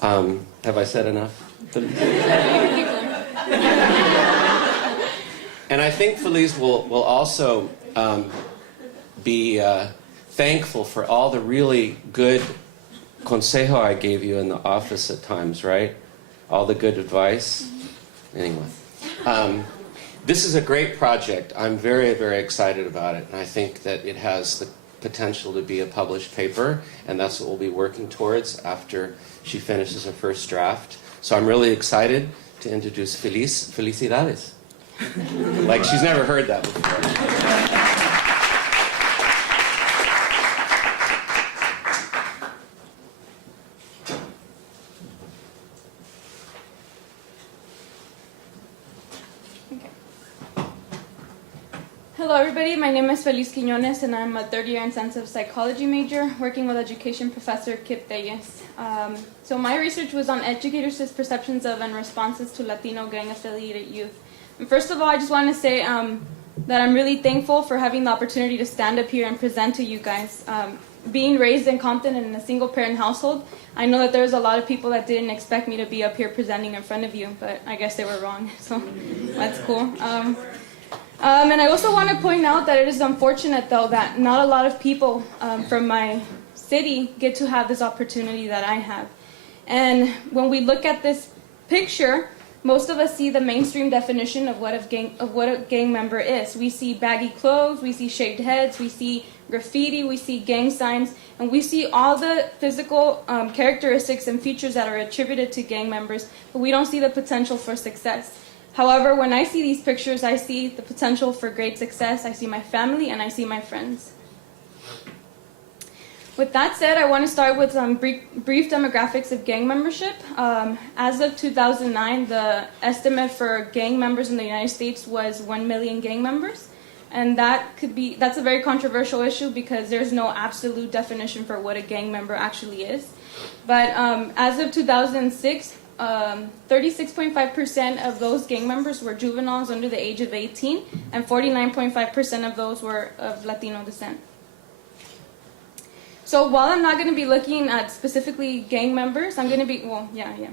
Have I said enough? And I think Feliz will also be thankful for all the really good consejo I gave you in the office at times, right? All the good advice. Anyway, this is a great project. I'm very, very excited about it, and I think that it has the potential to be a published paper, and that's what we'll be working towards after she finishes her first draft. So I'm really excited to introduce Feliz. Felicidades. Like she's never heard that before. Hello everybody, my name is Feliz Quiñones and I'm a third-year intensive psychology major working with education professor Kip Telles. So my research was on educators' perceptions of and responses to Latino gang-affiliated youth. And first of all, I just want to say that I'm really thankful for having the opportunity to stand up here and present to you guys. Being raised in Compton in a single-parent household, I know that there's a lot of people that didn't expect me to be up here presenting in front of you, but I guess they were wrong, so that's cool. And I also want to point out that it is unfortunate, though, that not a lot of people from my city get to have this opportunity that I have. And when we look at this picture, most of us see the mainstream definition of what a gang member is. We see baggy clothes, we see shaved heads, we see graffiti, we see gang signs, and we see all the physical characteristics and features that are attributed to gang members, but we don't see the potential for success. However, when I see these pictures, I see the potential for great success. I see my family and I see my friends. With that said, I want to start with some brief demographics of gang membership. As of 2009, the estimate for gang members in the United States was 1 million gang members. And that's a very controversial issue because there's no absolute definition for what a gang member actually is. But as of 2006, 36.5% of those gang members were juveniles under the age of 18, and 49.5% of those were of Latino descent. So while I'm not going to be looking at specifically gang members, I'm going to be,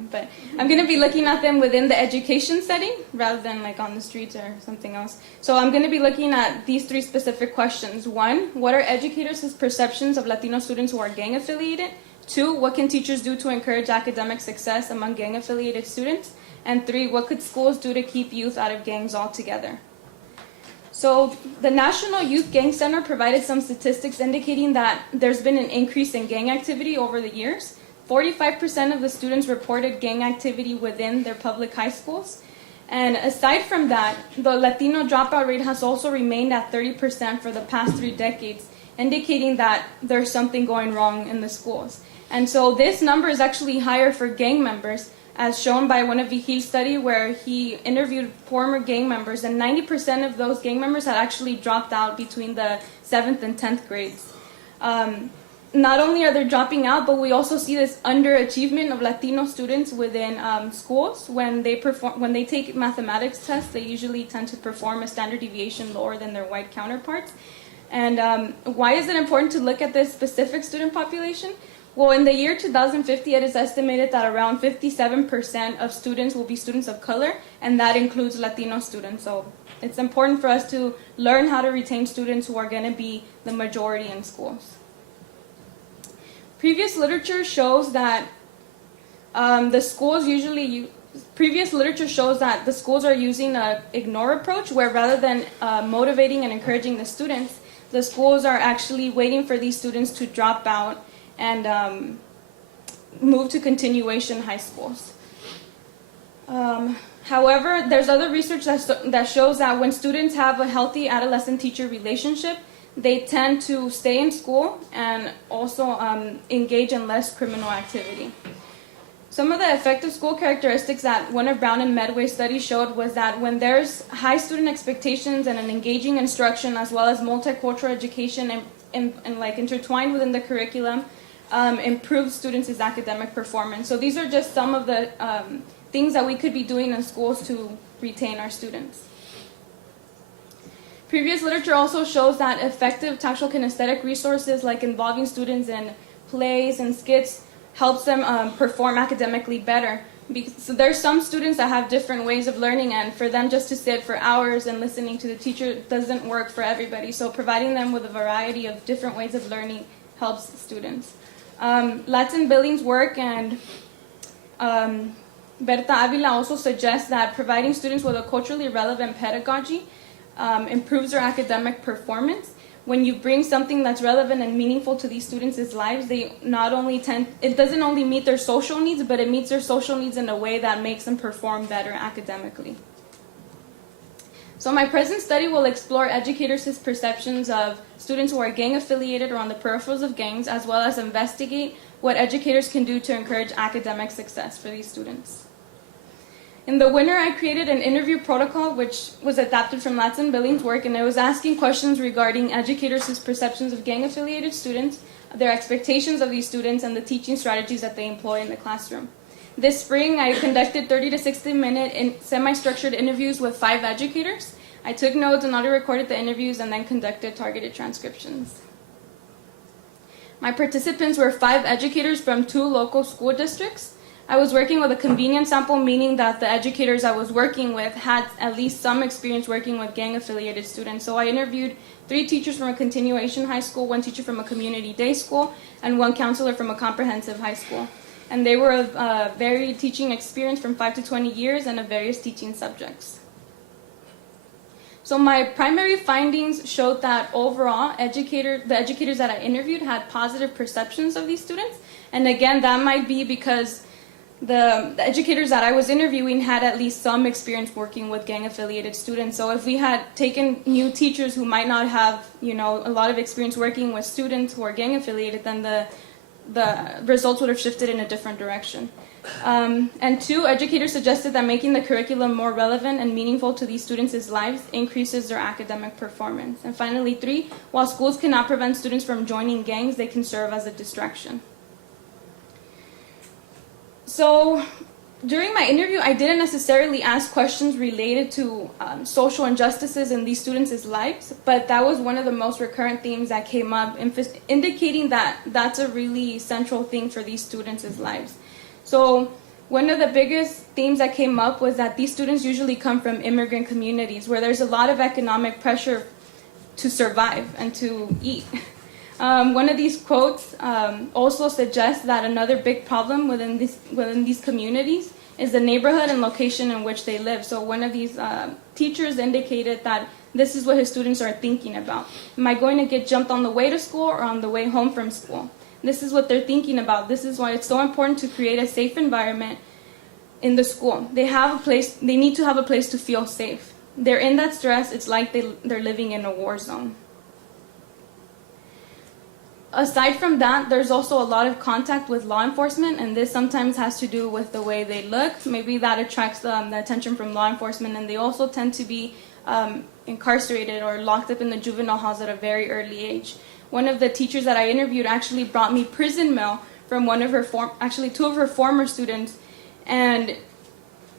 but I'm going to be looking at them within the education setting rather than like on the streets or something else. So I'm going to be looking at these three specific questions. 1, what are educators' perceptions of Latino students who are gang affiliated? 2, what can teachers do to encourage academic success among gang-affiliated students? And 3, what could schools do to keep youth out of gangs altogether? So the National Youth Gang Center provided some statistics indicating that there's been an increase in gang activity over the years. 45% of the students reported gang activity within their public high schools. And aside from that, the Latino dropout rate has also remained at 30% for the past 3 decades, indicating that there's something going wrong in the schools. And so this number is actually higher for gang members, as shown by one of Vigil's study where he interviewed former gang members, and 90% of those gang members had actually dropped out between the 7th and 10th grades. Not only are they dropping out, but we also see this underachievement of Latino students within schools. When they take mathematics tests, they usually tend to perform a standard deviation lower than their white counterparts. And why is it important to look at this specific student population? Well, in the year 2050, it is estimated that around 57% of students will be students of color, and that includes Latino students. So it's important for us to learn how to retain students who are going to be the majority in schools. Previous literature shows that the schools are using an ignore approach, where rather than motivating and encouraging the students, the schools are actually waiting for these students to drop out and move to continuation high schools. However, there's other research that shows that when students have a healthy adolescent-teacher relationship, they tend to stay in school and also engage in less criminal activity. Some of the effective school characteristics that one of Brown and Medway's studies showed was that when there's high student expectations and an engaging instruction, as well as multicultural education and like intertwined within the curriculum, improves students' academic performance. So these are just some of the things that we could be doing in schools to retain our students. Previous literature also shows that effective tactile kinesthetic resources like involving students in plays and skits helps them perform academically better. So there's some students that have different ways of learning, and for them just to sit for hours and listening to the teacher doesn't work for everybody. So providing them with a variety of different ways of learning helps students. Latson Billings' work and Berta Avila also suggests that providing students with a culturally relevant pedagogy improves their academic performance. When you bring something that's relevant and meaningful to these students' lives, it doesn't only meet their social needs, but it meets their social needs in a way that makes them perform better academically. So my present study will explore educators' perceptions of students who are gang affiliated or on the peripherals of gangs, as well as investigate what educators can do to encourage academic success for these students. In the winter, I created an interview protocol which was adapted from Latson Billings' work, and it was asking questions regarding educators' perceptions of gang-affiliated students, their expectations of these students, and the teaching strategies that they employ in the classroom. This spring, I conducted 30 to 60-minute semi-structured interviews with 5 educators. I took notes and audio-recorded the interviews and then conducted targeted transcriptions. My participants were 5 educators from 2 local school districts. I was working with a convenient sample, meaning that the educators I was working with had at least some experience working with gang-affiliated students. So I interviewed 3 teachers from a continuation high school, 1 teacher from a community day school, and 1 counselor from a comprehensive high school. And they were of varied teaching experience from 5 to 20 years and of various teaching subjects. So my primary findings showed that overall, the educators that I interviewed had positive perceptions of these students. And again, that might be because the educators that I was interviewing had at least some experience working with gang-affiliated students. So if we had taken new teachers who might not have, a lot of experience working with students who are gang-affiliated, then the results would have shifted in a different direction. And 2, educators suggested that making the curriculum more relevant and meaningful to these students' lives increases their academic performance. And finally, 3, while schools cannot prevent students from joining gangs, they can serve as a distraction. So during my interview, I didn't necessarily ask questions related to social injustices in these students' lives, but that was one of the most recurrent themes that came up, indicating that that's a really central thing for these students' lives. So one of the biggest themes that came up was that these students usually come from immigrant communities where there's a lot of economic pressure to survive and to eat. One of these quotes also suggests that another big problem within these communities is the neighborhood and location in which they live. So one of these teachers indicated that this is what his students are thinking about. Am I going to get jumped on the way to school or on the way home from school? This is what they're thinking about. This is why it's so important to create a safe environment in the school. They need to have a place to feel safe. They're in that stress. It's like they're living in a war zone. Aside from that, there's also a lot of contact with law enforcement, and this sometimes has to do with the way they look. Maybe that attracts the attention from law enforcement, and they also tend to be incarcerated or locked up in the juvenile halls at a very early age. One of the teachers that I interviewed actually brought me prison mail from two of her former students, and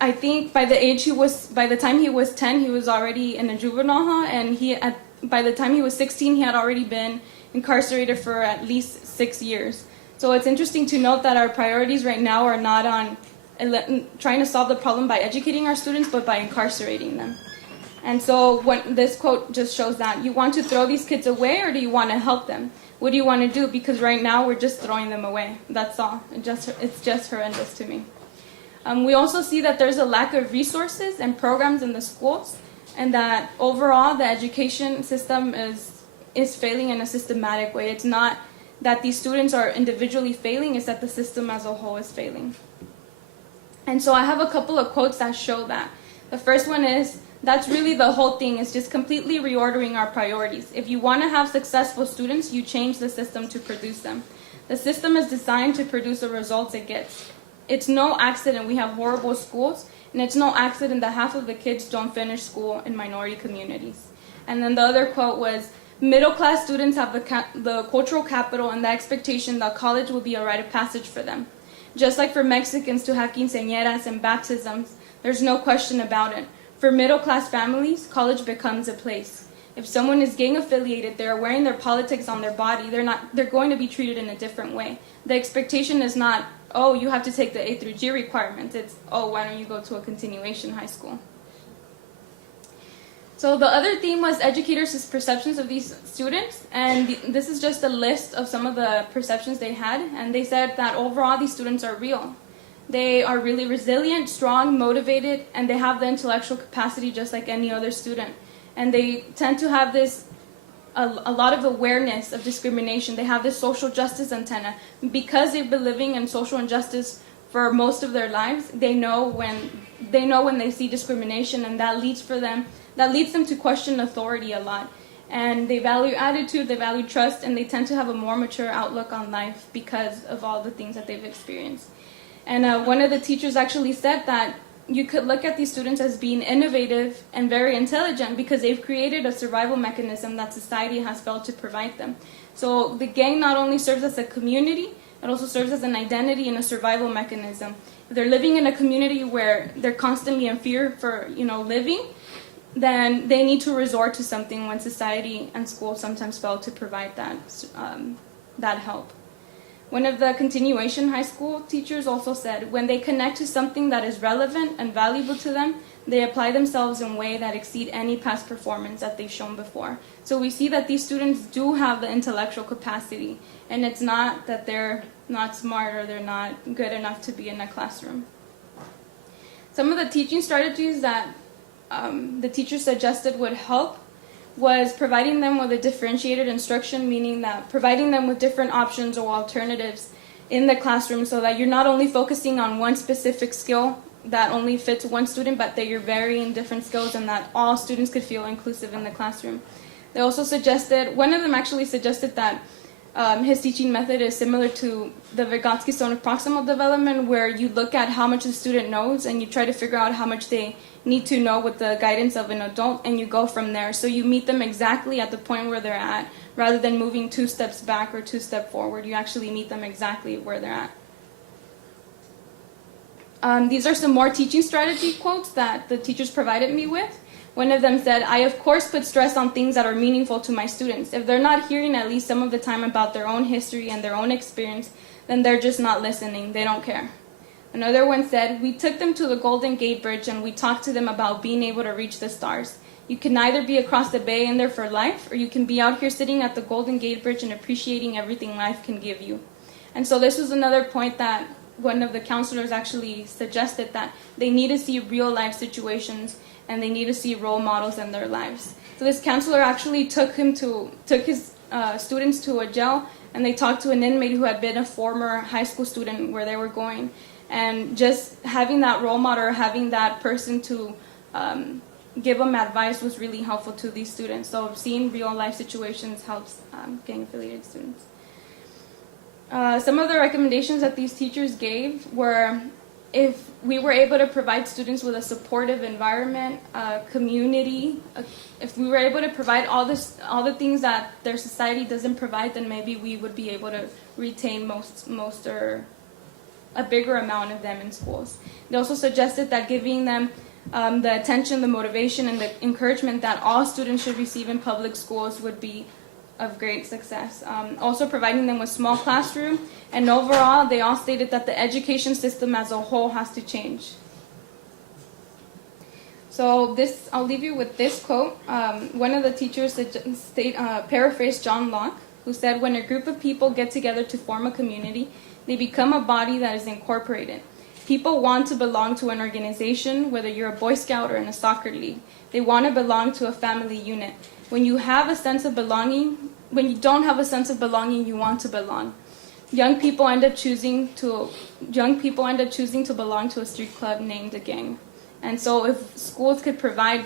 I think by the time he was 10, he was already in a juvenile hall, and by the time he was 16, he had already been incarcerated for at least 6 years. So it's interesting to note that our priorities right now are not on trying to solve the problem by educating our students, but by incarcerating them. And so this quote just shows that you want to throw these kids away, or do you want to help them? What do you want to do? Because right now we're just throwing them away. That's all. It's just horrendous to me. We also see that there's a lack of resources and programs in the schools, and that overall the education system is failing in a systematic way. It's not that these students are individually failing, it's that the system as a whole is failing. And so I have a couple of quotes that show that. The first one is, that's really the whole thing, is just completely reordering our priorities. If you want to have successful students, you change the system to produce them. The system is designed to produce the results it gets. It's no accident we have horrible schools, and it's no accident that half of the kids don't finish school in minority communities. And then the other quote was, middle-class students have the cultural capital and the expectation that college will be a rite of passage for them. Just like for Mexicans to have quinceañeras and baptisms, there's no question about it. For middle-class families, college becomes a place. If someone is gang affiliated, they're wearing their politics on their body, they're going to be treated in a different way. The expectation is not, oh, you have to take the A through G requirements. It's, oh, why don't you go to a continuation high school? So the other theme was educators' perceptions of these students, and this is just a list of some of the perceptions they had, and they said that overall these students are real. They are really resilient, strong, motivated, and they have the intellectual capacity just like any other student. And they tend to have a lot of awareness of discrimination. They have this social justice antenna. Because they've been living in social injustice for most of their lives, they know when they see discrimination, and that leads them to question authority a lot. And they value attitude, they value trust, and they tend to have a more mature outlook on life because of all the things that they've experienced. And one of the teachers actually said that you could look at these students as being innovative and very intelligent because they've created a survival mechanism that society has failed to provide them. So the gang not only serves as a community, it also serves as an identity and a survival mechanism. If they're living in a community where they're constantly in fear for, living, then they need to resort to something when society and school sometimes fail to provide that help. One of the continuation high school teachers also said, when they connect to something that is relevant and valuable to them, they apply themselves in a way that exceed any past performance that they've shown before. So we see that these students do have the intellectual capacity, and it's not that they're not smart or they're not good enough to be in a classroom. Some of the teaching strategies that the teacher suggested would help was providing them with a differentiated instruction, meaning that providing them with different options or alternatives in the classroom so that you're not only focusing on one specific skill that only fits one student, but that you're varying different skills and that all students could feel inclusive in the classroom. They also suggested, one of them actually suggested that his teaching method is similar to the Vygotsky zone of proximal development, where you look at how much the student knows and you try to figure out how much they need to know with the guidance of an adult, and you go from there. So you meet them exactly at the point where they're at, rather than moving 2 steps back or 2 steps forward. You actually meet them exactly where they're at. These are some more teaching strategy quotes that the teachers provided me with. One of them said, I of course put stress on things that are meaningful to my students. If they're not hearing at least some of the time about their own history and their own experience, then they're just not listening. They don't care. Another one said, we took them to the Golden Gate Bridge and we talked to them about being able to reach the stars. You can either be across the bay and there for life, or you can be out here sitting at the Golden Gate Bridge and appreciating everything life can give you. And so this was another point that one of the counselors actually suggested, that they need to see real life situations and they need to see role models in their lives. So this counselor actually took his students to a jail, and they talked to an inmate who had been a former high school student where they were going. And just having that role model, or having that person to give them advice was really helpful to these students. So seeing real life situations helps gang-affiliated students. Some of the recommendations that these teachers gave were, if we were able to provide students with a supportive environment, a community, if we were able to provide all the things that their society doesn't provide, then maybe we would be able to retain most or a bigger amount of them in schools. They also suggested that giving them the attention, the motivation, and the encouragement that all students should receive in public schools would be of great success. Also providing them with small classroom, and overall they all stated that the education system as a whole has to change. So I'll leave you with this quote. One of the teachers paraphrased John Locke, who said, when a group of people get together to form a community, they become a body that is incorporated. People want to belong to an organization, whether you're a Boy Scout or in a soccer league. They want to belong to a family unit. When you have a sense of belonging, when you don't have a sense of belonging, you want to belong. Young people end up choosing to belong to a street club named a gang. And so if schools could provide